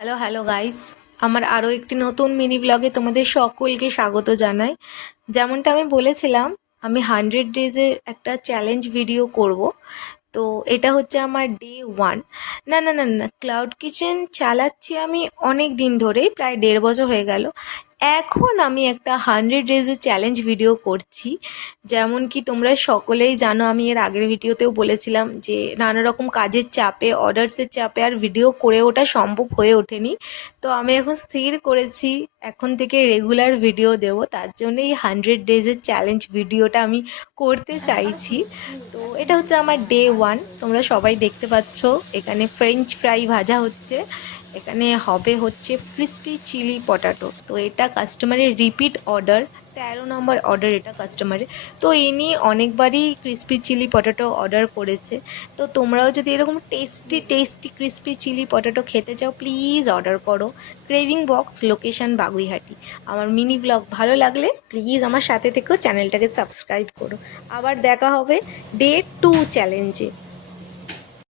Hello hello guys, আমার আরও একটি নতুন মিনি ব্লগে তোমাদের সকলকে স্বাগত জানাই। যেমনটা আমি বলেছিলাম, আমি 100 ডেজের একটা চ্যালেঞ্জ ভিডিও করব। তো এটা হচ্ছে আমার ডে 1। না না না না, ক্লাউড কিচেন চালাচ্ছি আমি অনেক দিন ধরেই, প্রায় 1.5 বছর হয়ে গেল। এখন আমি একটা 100 ডেজের চ্যালেঞ্জ ভিডিও করছি। যেমন কি তোমরা সকলেই জানো, আমি এর আগের ভিডিওতেও বলেছিলাম যে নানা রকম কাজের চাপে, অর্ডার্সের চাপে আর ভিডিও করে ওঠা সম্ভব হয়ে ওঠেনি। তো আমি এখন স্থির করেছি এখন থেকে রেগুলার ভিডিও দেব, তার জন্য এই 100 ডেজের চ্যালেঞ্জ ভিডিওটা আমি করতে চাইছি। তো এটা হচ্ছে আমার ডে 1। তোমরা সবাই দেখতে পাচ্ছ এখানে ফ্রেঞ্চ ফ্রাই ভাজা হচ্ছে, এখানে হবে হচ্ছে ক্রিস্পি চিলি পটাটো। তো এটা কাস্টমারের রিপিট অর্ডার, 13 নম্বর অর্ডার এটা কাস্টমারের। তো ইনি অনেকবারই ক্রিস্পি চিলি পটাটো অর্ডার করেছে। তো তোমরাও যদি এরকম tasty tasty crispy chilli potato খেতে চাও, প্লিজ অর্ডার করো। Craving box, location Baguiati. আমার মিনি ব্লগ ভালো লাগলে প্লিজ আমার সাথে থেকেও চ্যানেলটাকে সাবস্ক্রাইব করো। আবার দেখা হবে ডে 2 চ্যালেঞ্জে।